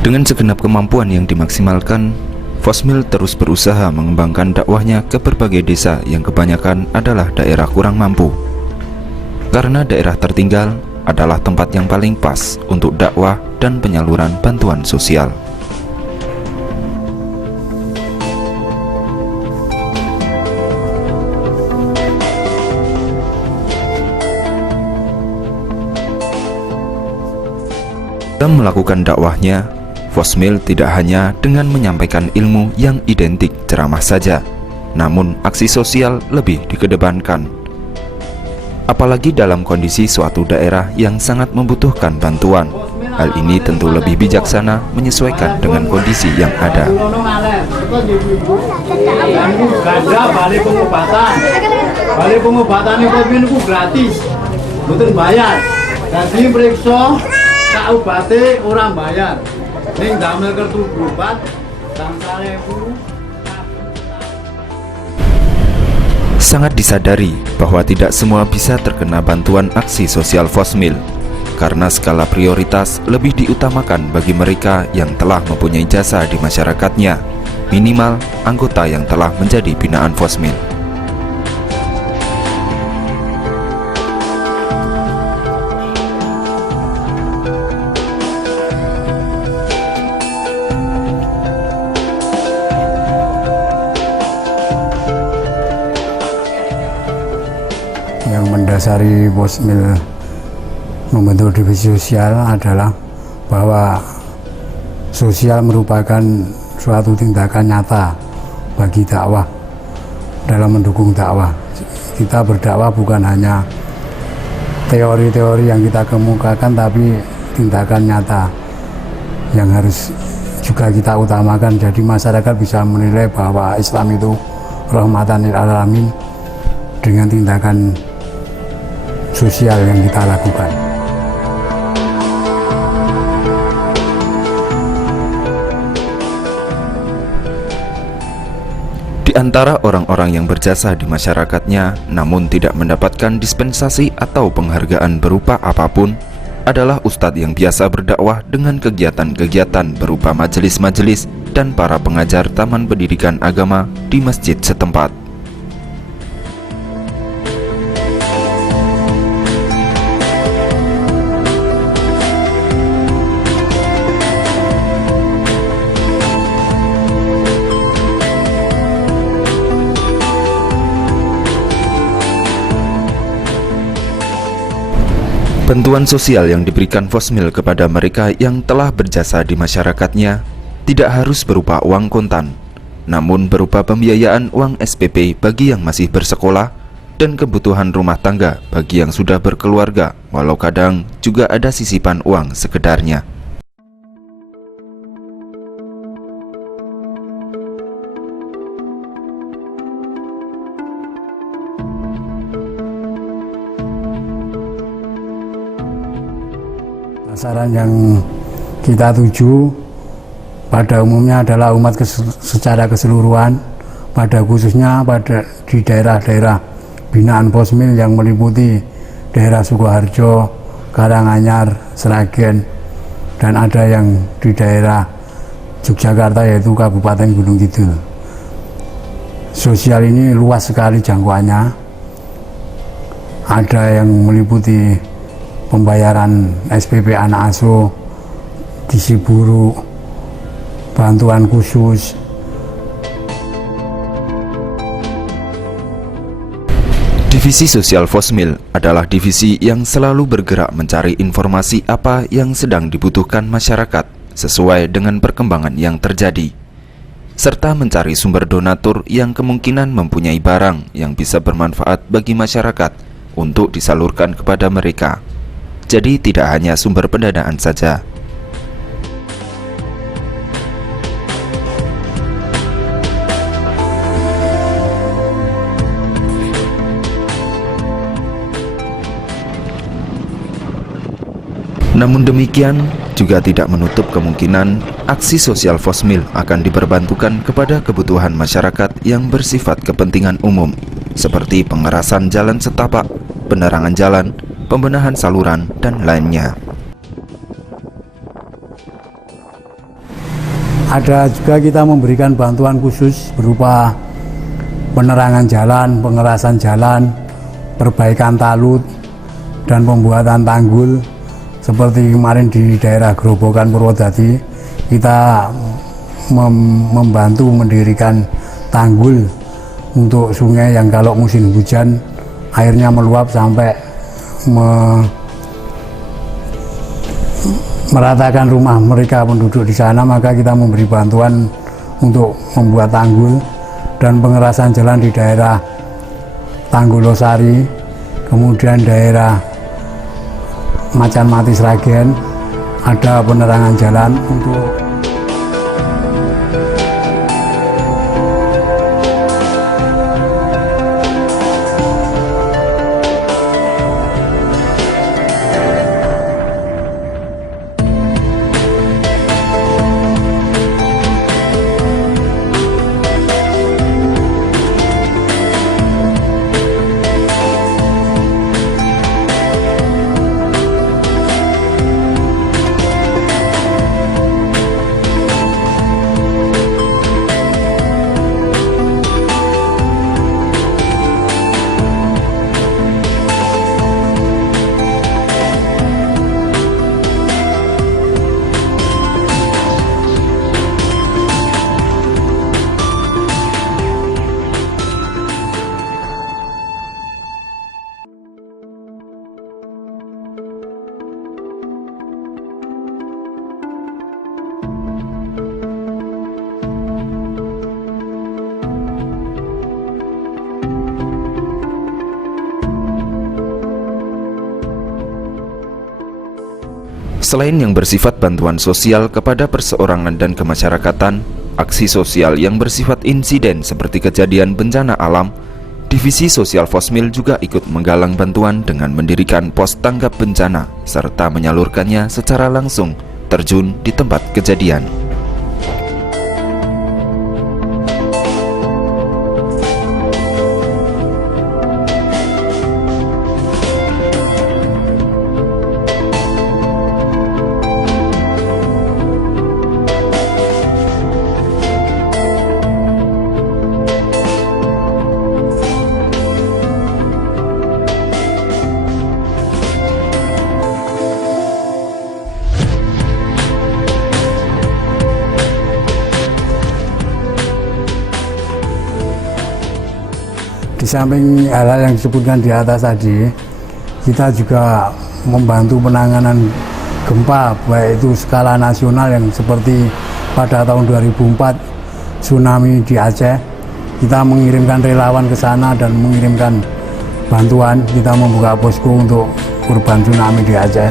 Dengan segenap kemampuan yang dimaksimalkan, Fosmil terus berusaha mengembangkan dakwahnya ke berbagai desa yang kebanyakan adalah daerah kurang mampu. Karena daerah tertinggal adalah tempat yang paling pas untuk dakwah dan penyaluran bantuan sosial. Dalam melakukan dakwahnya, Fosmil tidak hanya dengan menyampaikan ilmu yang identik ceramah saja, namun aksi sosial lebih dikedepankan. Apalagi dalam kondisi suatu daerah yang sangat membutuhkan bantuan, hal ini tentu lebih bijaksana menyesuaikan dengan kondisi yang ada. Balai pengobatan itu gratis, bukan bayar. Jadi periksa kaubate orang bayar. Ning damel kertu berobat Rp3.000. Sangat disadari bahwa tidak semua bisa terkena bantuan aksi sosial Fosmil, karena skala prioritas lebih diutamakan bagi mereka yang telah mempunyai jasa di masyarakatnya, minimal anggota yang telah menjadi binaan Fosmil. Yang mendasari Fosmil membentuk divisi sosial adalah bahwa sosial merupakan suatu tindakan nyata bagi dakwah dalam mendukung dakwah. Kita berdakwah bukan hanya teori-teori yang kita kemukakan, tapi tindakan nyata yang harus juga kita utamakan. Jadi masyarakat bisa menilai bahwa Islam itu rahmatan lil alamin dengan tindakan sosial yang kita lakukan. Di antara orang-orang yang berjasa di masyarakatnya namun tidak mendapatkan dispensasi atau penghargaan berupa apapun adalah ustadz yang biasa berdakwah dengan kegiatan-kegiatan berupa majelis-majelis dan para pengajar taman pendidikan agama di masjid setempat. Bantuan sosial yang diberikan Fosmil kepada mereka yang telah berjasa di masyarakatnya tidak harus berupa uang kontan, namun berupa pembiayaan uang SPP bagi yang masih bersekolah dan kebutuhan rumah tangga bagi yang sudah berkeluarga, walau kadang juga ada sisipan uang sekedarnya. Sasaran yang kita tuju pada umumnya adalah umat secara keseluruhan, pada khususnya di daerah-daerah binaan Fosmil yang meliputi daerah Sukoharjo, Karanganyar, Sragen, dan ada yang di daerah Yogyakarta yaitu Kabupaten Gunung Kidul. Sosial ini luas sekali jangkauannya, ada yang meliputi pembayaran SPP anak asuh, gizi buruk, bantuan khusus. Divisi Sosial Fosmil adalah divisi yang selalu bergerak mencari informasi apa yang sedang dibutuhkan masyarakat sesuai dengan perkembangan yang terjadi, serta mencari sumber donatur yang kemungkinan mempunyai barang yang bisa bermanfaat bagi masyarakat untuk disalurkan kepada mereka. Jadi tidak hanya sumber pendanaan saja. Namun demikian, juga tidak menutup kemungkinan aksi sosial Fosmil akan diperbantukan kepada kebutuhan masyarakat yang bersifat kepentingan umum, seperti pengerasan jalan setapak, penerangan jalan, pembenahan saluran, dan lainnya. Ada juga kita memberikan bantuan khusus berupa penerangan jalan, pengerasan jalan, perbaikan talut, dan pembuatan tanggul. Seperti kemarin di daerah Grobogan Purwodadi, kita membantu mendirikan tanggul untuk sungai yang kalau musim hujan airnya meluap sampai meratakan rumah mereka penduduk di sana, maka kita memberi bantuan untuk membuat tanggul dan pengerasan jalan di daerah Tanggulosari, kemudian daerah Macan Mati Sragen ada penerangan jalan untuk Selain yang bersifat bantuan sosial kepada perseorangan dan kemasyarakatan, aksi sosial yang bersifat insiden seperti kejadian bencana alam, Divisi Sosial Fosmil juga ikut menggalang bantuan dengan mendirikan pos tanggap bencana serta menyalurkannya secara langsung terjun di tempat kejadian. Di samping hal-hal yang disebutkan di atas tadi, kita juga membantu penanganan gempa, baik itu skala nasional yang seperti pada tahun 2004 tsunami di Aceh. Kita mengirimkan relawan ke sana dan mengirimkan bantuan. Kita membuka posko untuk korban tsunami di Aceh.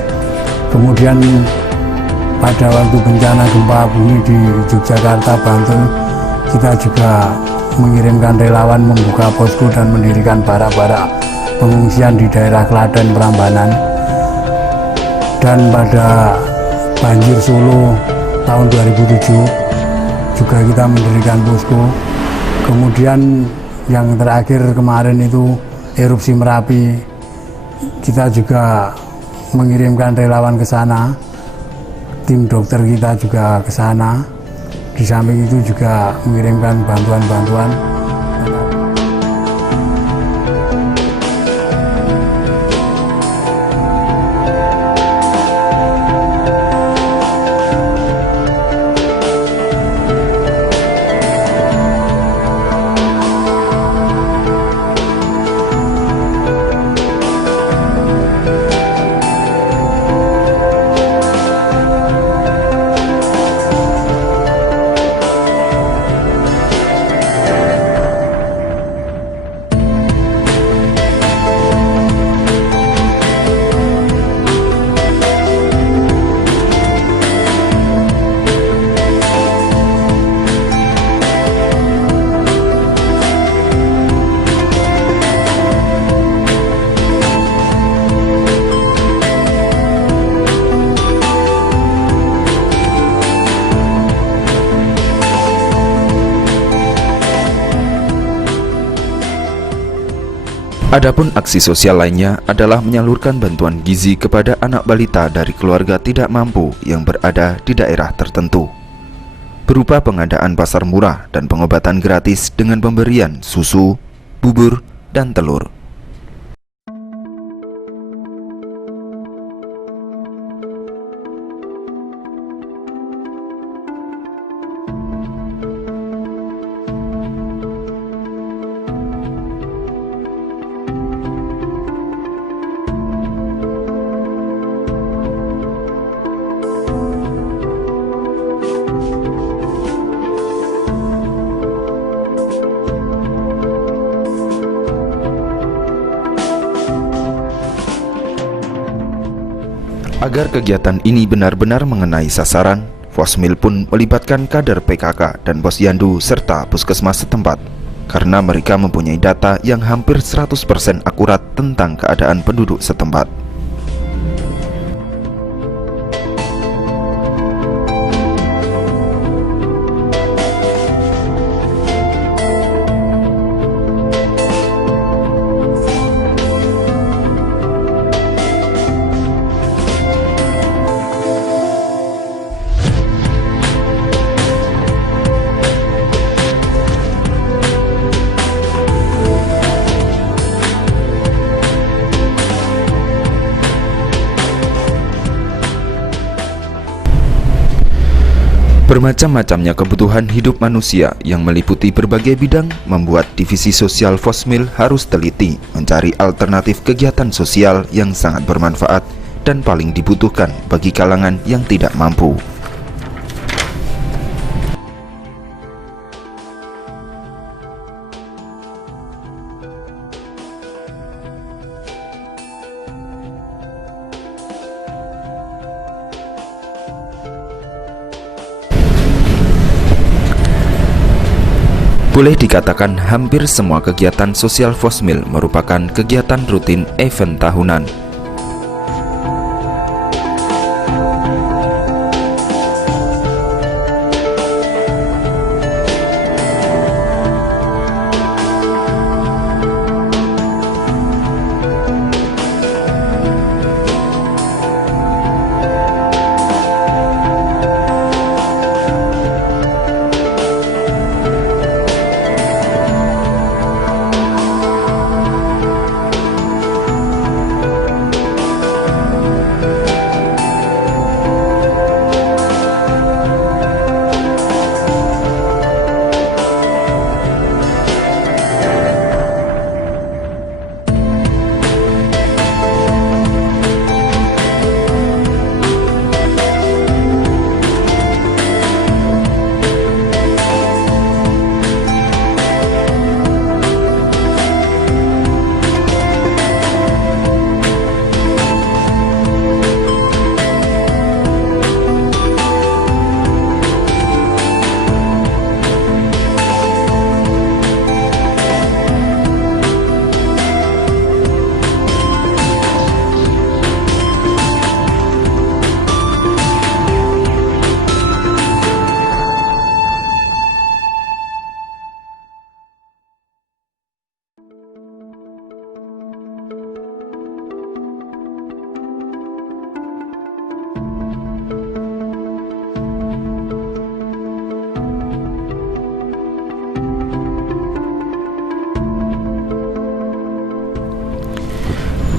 Kemudian pada waktu bencana gempa bumi di Yogyakarta, Banten, kita juga mengirimkan relawan membuka posko dan mendirikan barak-barak pengungsian di daerah Klaten, Prambanan. Dan pada banjir Solo tahun 2007 juga kita mendirikan posko. Kemudian yang terakhir kemarin itu erupsi Merapi, kita juga mengirimkan relawan ke sana. Tim dokter kita juga ke sana. Di samping itu juga mengirimkan bantuan-bantuan. Adapun aksi sosial lainnya adalah menyalurkan bantuan gizi kepada anak balita dari keluarga tidak mampu yang berada di daerah tertentu. berupa pengadaan pasar murah dan pengobatan gratis dengan pemberian susu, bubur, dan telur. Agar kegiatan ini benar-benar mengenai sasaran, Fosmil pun melibatkan kader PKK dan Posyandu serta puskesmas setempat, karena mereka mempunyai data yang hampir 100% akurat tentang keadaan penduduk setempat. Bermacam-macamnya kebutuhan hidup manusia yang meliputi berbagai bidang membuat divisi sosial Fosmil harus teliti mencari alternatif kegiatan sosial yang sangat bermanfaat dan paling dibutuhkan bagi kalangan yang tidak mampu. Boleh dikatakan hampir semua kegiatan sosial Fosmil merupakan kegiatan rutin event tahunan.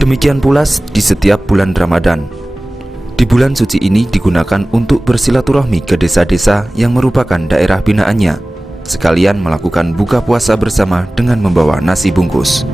Demikian pula di setiap bulan Ramadan. Di bulan suci ini digunakan untuk bersilaturahmi ke desa-desa yang merupakan daerah binaannya, sekalian melakukan buka puasa bersama dengan membawa nasi bungkus.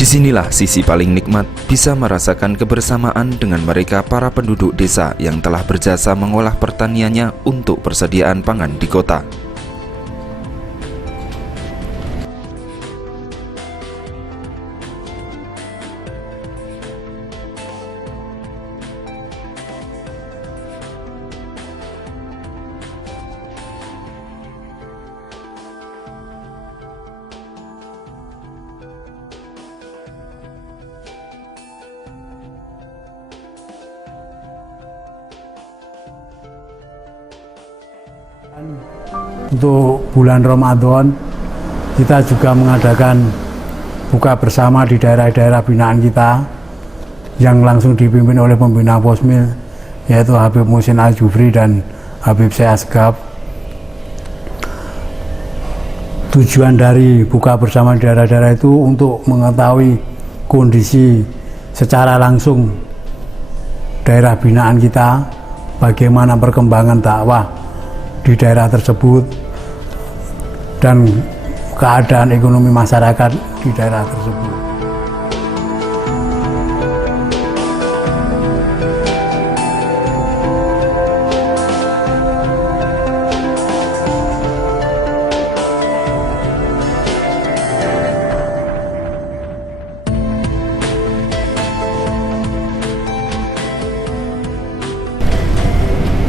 Disinilah sisi paling nikmat, bisa merasakan kebersamaan dengan mereka para penduduk desa yang telah berjasa mengolah pertaniannya untuk persediaan pangan di kota. Untuk bulan Ramadan kita juga mengadakan buka bersama di daerah-daerah binaan kita yang langsung dipimpin oleh pembina Posmil, yaitu Habib Muhsin Al-Jufri dan Habib Syekh Asgaf. Tujuan dari buka bersama di daerah-daerah itu untuk mengetahui kondisi secara langsung daerah binaan kita, bagaimana perkembangan dakwah di daerah tersebut dan keadaan ekonomi masyarakat di daerah tersebut.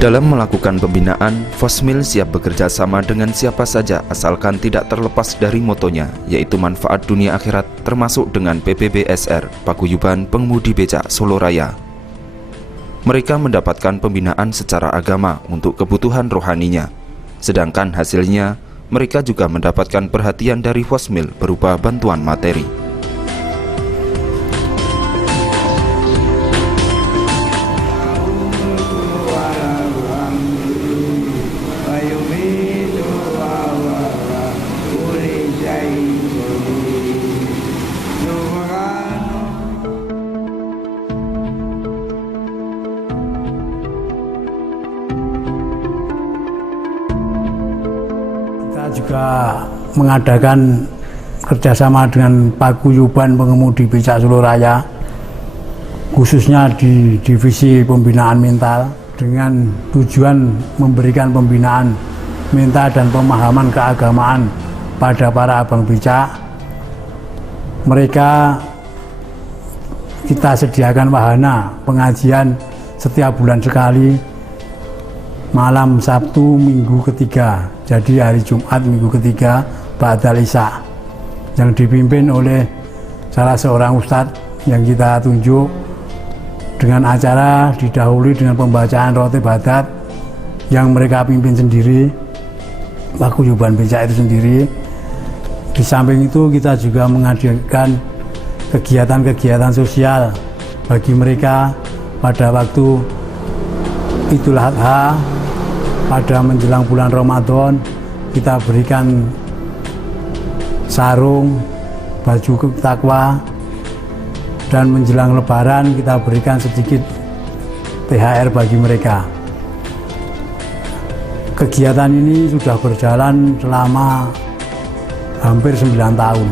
Dalam melakukan pembinaan, Fosmil siap bekerja sama dengan siapa saja asalkan tidak terlepas dari motonya, yaitu manfaat dunia akhirat, termasuk dengan PPBSR, Paguyuban Pengemudi Becak Solo Raya. Mereka mendapatkan pembinaan secara agama untuk kebutuhan rohaninya, sedangkan hasilnya mereka juga mendapatkan perhatian dari Fosmil berupa bantuan materi. Kita juga mengadakan kerjasama dengan Paguyuban Pengemudi Becak Solo Raya, khususnya di divisi pembinaan mental, dengan tujuan memberikan pembinaan mental dan pemahaman keagamaan pada para abang becak. Mereka kita sediakan wahana pengajian setiap bulan sekali, malam Sabtu minggu ketiga, jadi hari Jumat minggu ketiga ba'dal Isya, yang dipimpin oleh salah seorang ustadz yang kita tunjuk, dengan acara didahului dengan pembacaan rotib hadat yang mereka pimpin sendiri, Paguyuban Becak itu sendiri. Di samping itu kita juga mengadakan kegiatan-kegiatan sosial bagi mereka pada waktu Idul Adha. Pada menjelang bulan Ramadan kita berikan sarung, baju takwa, dan menjelang Lebaran kita berikan sedikit THR bagi mereka. Kegiatan ini sudah berjalan selama hampir 9 tahun.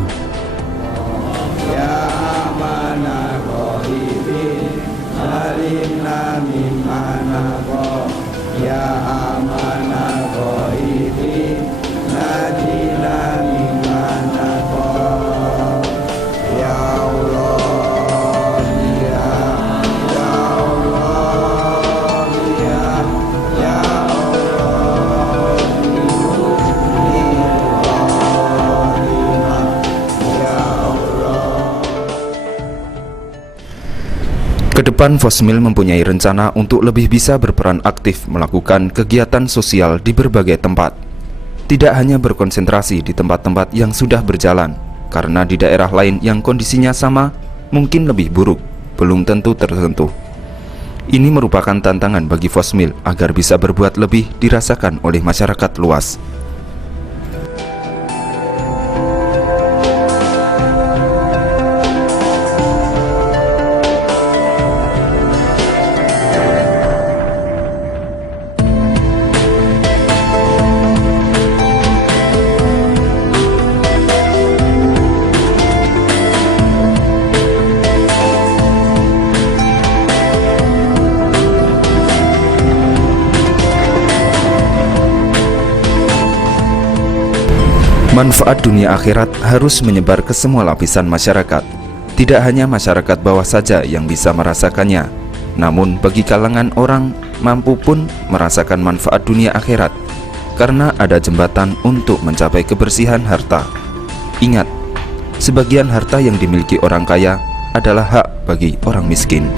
Kedepan Fosmil mempunyai rencana untuk lebih bisa berperan aktif melakukan kegiatan sosial di berbagai tempat. Tidak hanya berkonsentrasi di tempat-tempat yang sudah berjalan, karena di daerah lain yang kondisinya sama, mungkin lebih buruk, belum tentu tersentuh. Ini merupakan tantangan bagi Fosmil agar bisa berbuat lebih dirasakan oleh masyarakat luas. Manfaat dunia akhirat harus menyebar ke semua lapisan masyarakat. Tidak hanya masyarakat bawah saja yang bisa merasakannya, namun bagi kalangan orang mampu pun merasakan manfaat dunia akhirat, karena ada jembatan untuk mencapai kebersihan harta. Ingat, sebagian harta yang dimiliki orang kaya adalah hak bagi orang miskin.